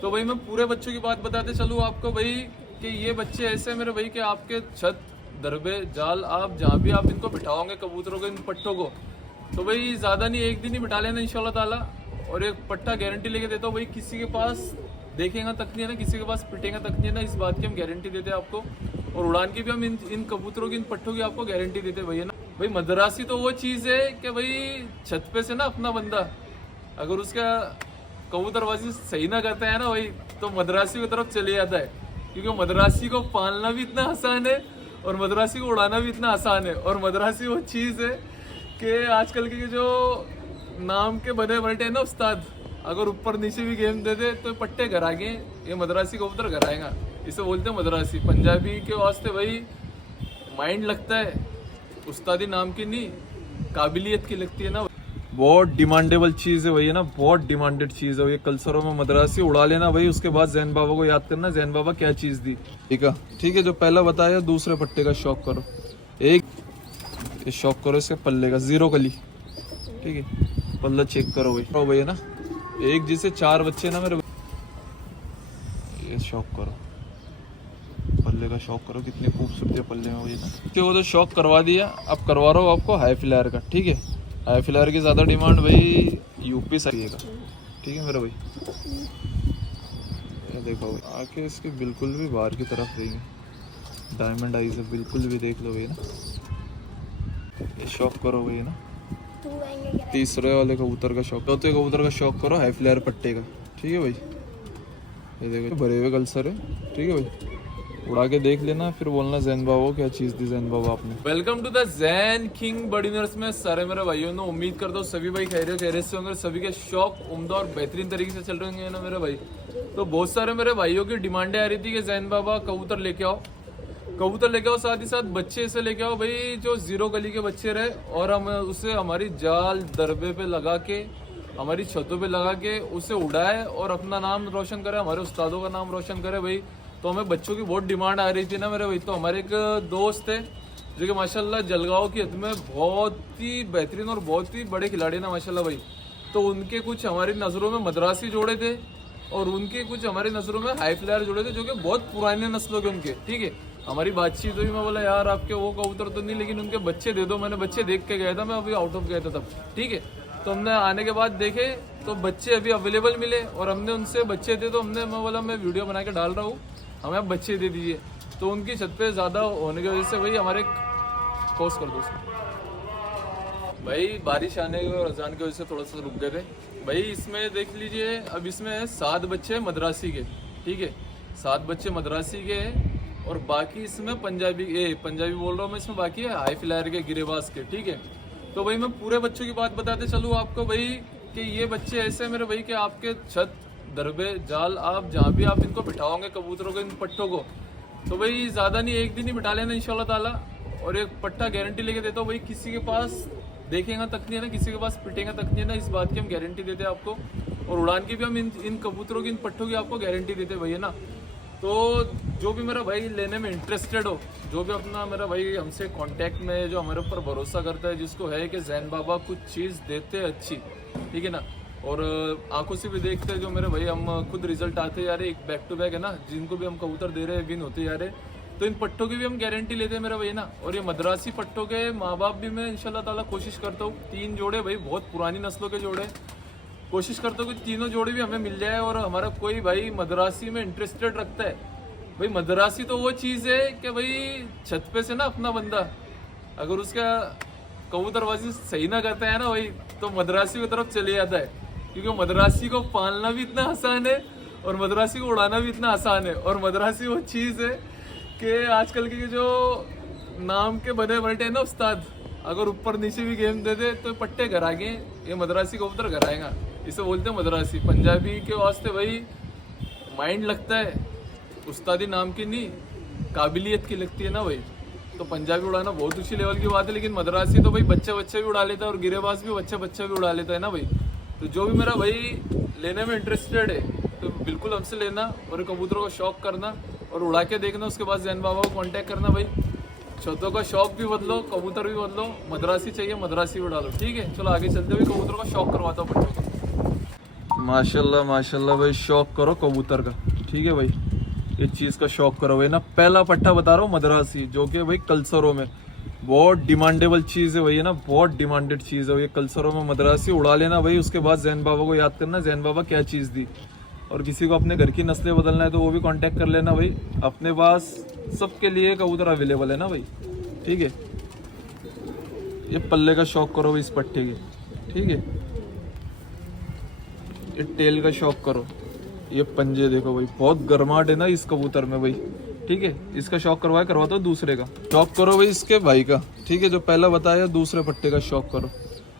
तो भाई मैं पूरे बच्चों की बात बताते चलूँ आपको भाई कि ये बच्चे ऐसे हैं मेरे भाई कि आपके छत दरबे जाल आप जहाँ भी आप इनको बिठाओगे कबूतरों को इन पट्टों को, तो भाई ज़्यादा नहीं एक दिन ही बिठा लेना इंशाल्लाह ताला। और एक पट्टा गारंटी लेके देता हूँ भाई, किसी के पास देखेगा तक नहीं है ना, किसी के पास पिटेगा तक नहीं है ना, इस बात की हम गारंटी देते हैं आपको। और उड़ान की भी हम इन कबूतरों की इन पट्टों की आपको गारंटी देते हैं भैया ना। भाई मदरासी तो वो चीज़ है कि भाई छत पे से ना अपना बंदा अगर उसका कबूतरबाजी सही ना करता है ना भाई, तो मदरासी की तरफ चले जाता है, क्योंकि मदरासी को पालना भी इतना आसान है और मदरासी को उड़ाना भी इतना आसान है। और मदरासी वो चीज़ है कि आजकल के जो नाम के बने बैठे हैं ना उस्ताद, अगर ऊपर नीचे भी गेम दे दे तो पट्टे घर आगे ये मदरासी कबूतर घर आएगा। इसे बोलते हैं मदरासी। पंजाबी के वास्ते भाई माइंड लगता है, उस्तादी नाम की नहीं काबिलियत की लगती है ना। बहुत डिमांडेबल चीज़ है भाई ना, बहुत डिमांडेड चीज़ है ये। कल्सरों में मदरासी उड़ा लेना भाई, उसके बाद जैन बाबा को याद करना, जैन बाबा क्या चीज़ दी। ठीक है, जो पहला बताया दूसरे पट्टे का शौक करो, एक ये शौक करो इसके पल्ले का, जीरो कली। ठीक है, पल्ला चेक करो भाई भैया ना, एक जिसे 4 बच्चे ना मेरे, ये शौक करो पल्ले का, शौक करो कितनी खूबसूरती है पल्ले में भाई ना। कि वो तो शौक करवा दिया, अब करवा रहा हूँ आपको हाई फ्लायर का। ठीक है, हाई फ्लायर की ज़्यादा डिमांड भाई यूपी साइड का। ठीक है मेरा भाई, ये देखो भाई आके इसके बिल्कुल भी बाहर की तरफ देंगे, डायमंड आई से बिल्कुल भी देख लो भाई ना। ये शौक करो भाई ना, तीसरे वाले कबूतर का शौक, चौथे कबूतर का शौक करो हाई फ्लायर पट्टे का। ठीक है भाई, ये देखो भरे हुए कल्सर है। ठीक है भाई, उड़ा के देख लेना, फिर बोलना जैन बाबा क्या चीज़ दी जैन बाबा आपने। Welcome to the Jain king बर्डिनर्स में सारे मेरे भाइयों ने, उम्मीद करता हूँ सभी भाई खैरियत से होंगे, सभी के शौक उम्दा और बेहतरीन तरीके से चल रहे होंगे ना मेरे भाई। तो बहुत सारे मेरे भाइयों की डिमांडें आ रही थी कि जैन बाबा कबूतर लेके आओ, कबूतर लेके आओ, साथ ही साथ बच्चे से लेके आओ भाई जो जीरो गली के बच्चे रहे, और हम उसे हमारी जाल दरबे पे लगा के, हमारी छतों पे लगा के उसे उड़ाए और अपना नाम रोशन करे, हमारे उस्तादों का नाम रोशन करे भाई। तो हमें बच्चों की बहुत डिमांड आ रही थी ना मेरे भाई। तो हमारे एक दोस्त है जो कि माशाल्लाह जलगांव की हद में बहुत ही बेहतरीन और बहुत ही बड़े खिलाड़ी ना माशाल्लाह भाई। तो उनके कुछ हमारी नज़रों में मदरासी जोड़े थे और उनके कुछ हमारी नज़रों में हाई फ्लायर जोड़े थे, जो कि बहुत पुराने नस्लों के उनके। ठीक है, हमारी बातचीत हुई, मैं बोला यार आपके वो कबूतर तो नहीं, लेकिन उनके बच्चे दे दो। मैंने बच्चे देख के गया था, मैं अभी आउट ऑफ गया था तब। ठीक है, तो हमने आने के बाद देखे तो बच्चे अभी अवेलेबल मिले और हमने उनसे बच्चे थे, तो हमने, मैं बोला मैं वीडियो बना के डाल रहा हूँ, हमें आप बच्चे दे दीजिए। तो उनकी छत पे ज़्यादा होने की वजह से भाई हमारे कोर्स कर दो उसमें भाई, बारिश आने और अजान की वजह से थोड़ा सा रुक गए थे भाई। इसमें देख लीजिए, अब इसमें 7 बच्चे मदरासी के। ठीक है, 7 बच्चे मदरासी के और बाकी इसमें पंजाबी बोल रहा हूँ मैं, इसमें बाकी है हाई फ्लायर के, गिरेबाज के। ठीक है, तो भाई मैं पूरे बच्चों की बात बताते चलूँ आपको भाई कि ये बच्चे ऐसे हैं मेरे भाई कि आपके छत दरबे जाल आप जहाँ भी आप इनको बिठाओगे कबूतरों को इन पट्टों को, तो भाई ज़्यादा नहीं एक दिन ही बिठा लेना इंशाल्लाह ताला। और एक पट्टा गारंटी लेके देता हूँ भाई, किसी के पास देखेगा तक नहीं है ना, किसी के पास पिटेगा तक नहीं है ना, इस बात की हम गारंटी देते हैं आपको। और उड़ान की भी हम इन कबूतरों की इन पट्टों की आपको गारंटी देते हैं भैया ना। तो जो भी मेरा भाई लेने में इंटरेस्टेड हो, जो भी अपना मेरा भाई हमसे कांटेक्ट में, जो हमारे ऊपर भरोसा करता है, जिसको है कि जैन बाबा कुछ चीज़ देते हैं अच्छी, ठीक है ना, और आंखों से भी देखते हैं, जो मेरे भाई हम खुद रिजल्ट आते जा रहे, एक बैक टू बैक है ना, जिनको भी हम कबूतर दे रहे हैं विन होते जा रहे, तो इन पट्टों की भी हम गारंटी लेते हैं मेरा भाई ना। और ये मदरासी पट्टों के माँ बाप भी मैं इंशाल्लाह ताला कोशिश करता हूँ, 3 जोड़े भाई बहुत पुरानी नस्लों के जोड़े, कोशिश करता हूँ कि तीनों जोड़े भी हमें मिल जाए। और हमारा कोई भाई मदरासी में इंटरेस्टेड रखता है भाई, मदरासी तो वो चीज़ है कि भाई छत पे से ना अपना बंदा अगर उसका कबूतरबाजी सही ना करता है ना भाई, तो मदरासी की तरफ चले जाता है, क्योंकि मदरासी को पालना भी इतना आसान है और मदरासी को उड़ाना भी इतना आसान है। और मदरासी वो चीज़ है कि आजकल के जो नाम के बने बैठे हैं ना उस्ताद, अगर ऊपर नीचे भी गेम दे दे तो पट्टे घर आगे ये मदरासी कबूतर घर आएगा। इसे बोलते हैं मदरासी। पंजाबी के वास्ते भाई माइंड लगता है, उस्तादी नाम की नहीं काबिलियत की लगती है ना भाई। तो पंजाबी उड़ाना बहुत ऊंची लेवल की बात है, लेकिन मदरासी तो भाई बच्चे भी उड़ा लेता है और गिरेबाज भी बच्चे भी उड़ा लेता है ना भाई। तो जो भी मेरा भाई लेने में इंटरेस्टेड है तो बिल्कुल हमसे लेना और कबूतरों का शौक करना और उड़ा के देखना, उसके बाद जैन बाबा को कांटेक्ट करना भाई। छतों का शौक भी बदलो, कबूतर भी बदलो, मदरासी चाहिए मदरासी भी डालो। ठीक है, चलो आगे चलते हुए कबूतरों का शौक करवाता हूँ बच्चों को। माशाल्लाह माशाल्लाह भाई, शौक करो कबूतर का, ठीक है भाई, इस चीज़ का शौक करो भाई ना। पहला पट्टा बता रहा हूँ मद्रासी, जो कि भाई कल्सरों में बहुत डिमांडेबल चीज़ है भाई, है ना, बहुत डिमांडेड चीज़ है भाई कल्सरों में। मद्रासी उड़ा लेना भाई, उसके बाद जैन बाबा को याद करना, जैन बाबा क्या चीज़ दी। और किसी को अपने घर की नस्लें बदलना है तो वो भी कांटेक्ट कर लेना भाई, अपने पास सबके लिए कबूतर अवेलेबल है ना भाई, ठीक है। ये पल्ले का शौक करो भाई इस पट्टे के, ठीक है। ये टेल का शौक करो, ये पंजे देखो भाई, बहुत गर्माहट है ना इस कबूतर में भाई, ठीक है। इसका शौक करवाता हो दूसरे का शौक करो भाई, इसके भाई का, ठीक है, जो पहला बताया दूसरे पट्टे का शौक करो।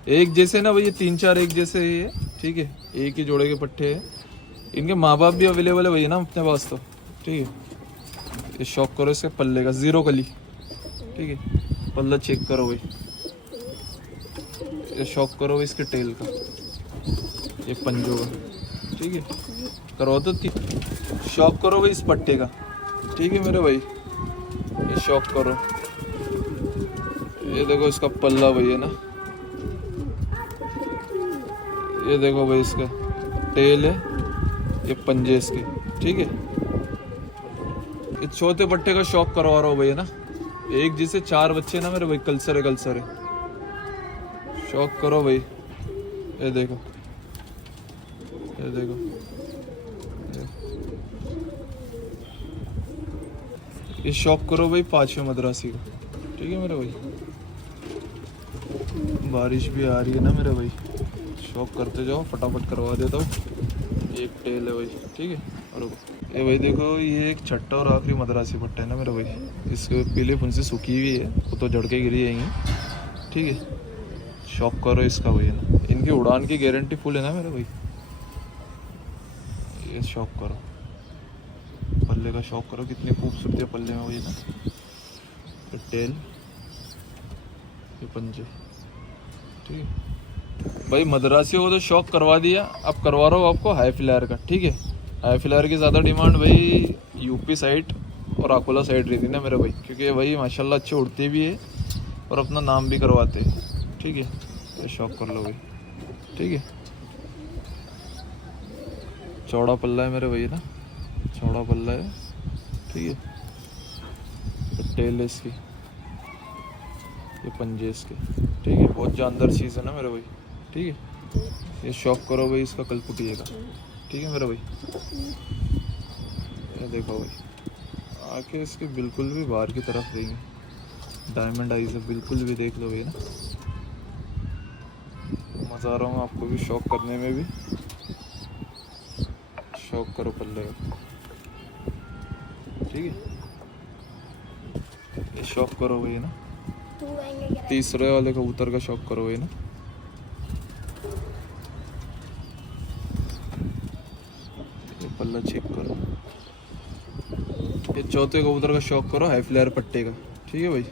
एक जैसे ना भाई, ये 3-4 एक जैसे है, ठीक है, एक ही जोड़े के पट्टे हैं। इनके माँ बाप भी अवेलेबल है भाई ना अपने पास तो, ठीक है। ये शौक करो इसके पल्ले का, 0 कली, ठीक है, पल्ला चेक करो भाई। ये शौक करो भाई इसके टेल का, ये पंजों का, ठीक है, करो तो शौक करो भाई इस पट्टे का, ठीक है मेरे भाई। ये शौक करो, ये देखो इसका पल्ला भाई, है ना, ये देखो भाई इसका टेल है, ये पंजे इसके, ठीक है। ये चौथे पट्टे का शौक करवा रहा हूँ भाई, है ना, एक जैसे 4 बच्चे ना मेरे भाई, कलसरे शौक करो भाई। ये देखो, ये देखो, ये शौक करो भाई 5वें मद्रासी का, ठीक है मेरे भाई। बारिश भी आ रही है ना मेरे भाई, शौक करते जाओ, फटाफट करवा देता हूँ। एक टेल है भाई, ठीक है। और ये भाई देखो, ये एक छठा और आखिरी मद्रासी पट्टा है ना मेरे भाई, इसके पीले फुंसी सूखी हुई है, वो तो जड़ के गिरी जाएंगी, ठीक है। शौक करो इसका भाई, है ना, इनकी उड़ान की गारंटी फुल है ना मेरे भाई। ये शौक करो, पल्ले का शौक करो, कितनी खूबसूरती है पल्ले में भाई ना। ये टेल, ये पंजे, ठीक है भाई। मद्रासी को तो शौक करवा दिया, अब करवा रहा हूँ आपको हाई फ्लायर का, ठीक है। हाई फ्लायर की ज़्यादा डिमांड भाई यूपी साइड और अकोला साइड रहती ना मेरे भाई, क्योंकि भाई माशाल्लाह अच्छे उड़ते भी है और अपना नाम भी करवाते हैं, ठीक है। तो शौक कर लो भाई, ठीक है। चौड़ा पल्ला है मेरे भाई ना, चौड़ा पल्ला है, ठीक है। टेल इसकी, ये पंजे इसके, ठीक है, बहुत जानदार चीज़ है ना मेरे भाई, ठीक है। ये शौक करो भाई इसका कलपुटिए का, ठीक है मेरे भाई। ये देखो भाई, आंखें इसकी बिल्कुल भी बाहर की तरफ रहेंगी, डायमंड आईज है बिल्कुल भी, देख लो भाई ना। मज़ा आ रहा हूँ आपको भी शौक करने में भी, शौक करो पल्ले का, ठीक है। ये शौक करो भाई ना, तीसरे वाले कबूतर का शौक करो भाई ना। ये पल्ला चेक करो, ये चौथे कबूतर का शौक करो हाई फ्लायर पट्टे का, ठीक है भाई।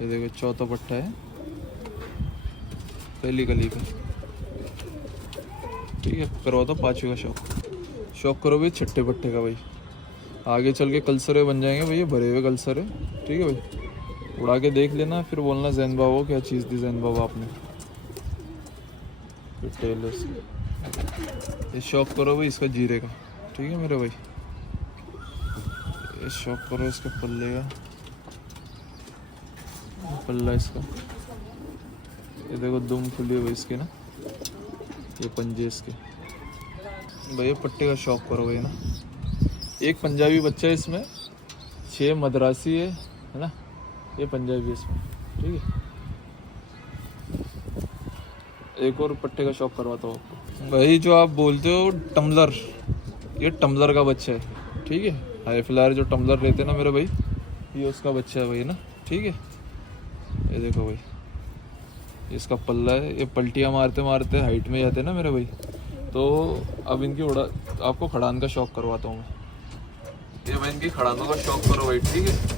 ये देखो चौथा पट्टा है, पहली कली का, ठीक है। करवा दो 5वें का शौक करो भाई छठे पट्टे का भाई। आगे चल के कलसरे बन जाएंगे भाई, ये भरे हुए कलसरे, ठीक है भाई। उड़ा के देख लेना, फिर बोलना जैन बाबा क्या चीज़ दी जैन बाबा आपने। फिर टेलर्स ये शौक करो भाई इसका जीरे का, ठीक है मेरे भाई। ये शौक करो इसके पल्ले का, पल्ला इसका, ये देखो दुम खुली हुई इसकी ना, ये पंजे इसके भाई। पट्टे का शौक करो भाई ना, एक पंजाबी बच्चा है इसमें, 6 मद्रासी है ना, ये पंजाबी इसमें, ठीक है। एक और पट्टे का शौक करवाता हूँ आपको भाई, जो आप बोलते हो टम्बलर, ये टम्बलर का बच्चा है, ठीक है। हाई फ्लायर जो टम्बलर रहते हैं ना मेरे भाई, ये उसका बच्चा है भाई ना, ठीक है। ये देखो भाई, इसका पल्ला है, ये पलटियाँ मारते मारते हाइट में जाते हैं ना मेरे भाई। तो अब इनकी आपको खड़ान का शौक करवाता हूँ मैं। ये भाई इनकी खड़ानों का शौक करो भाई, ठीक है।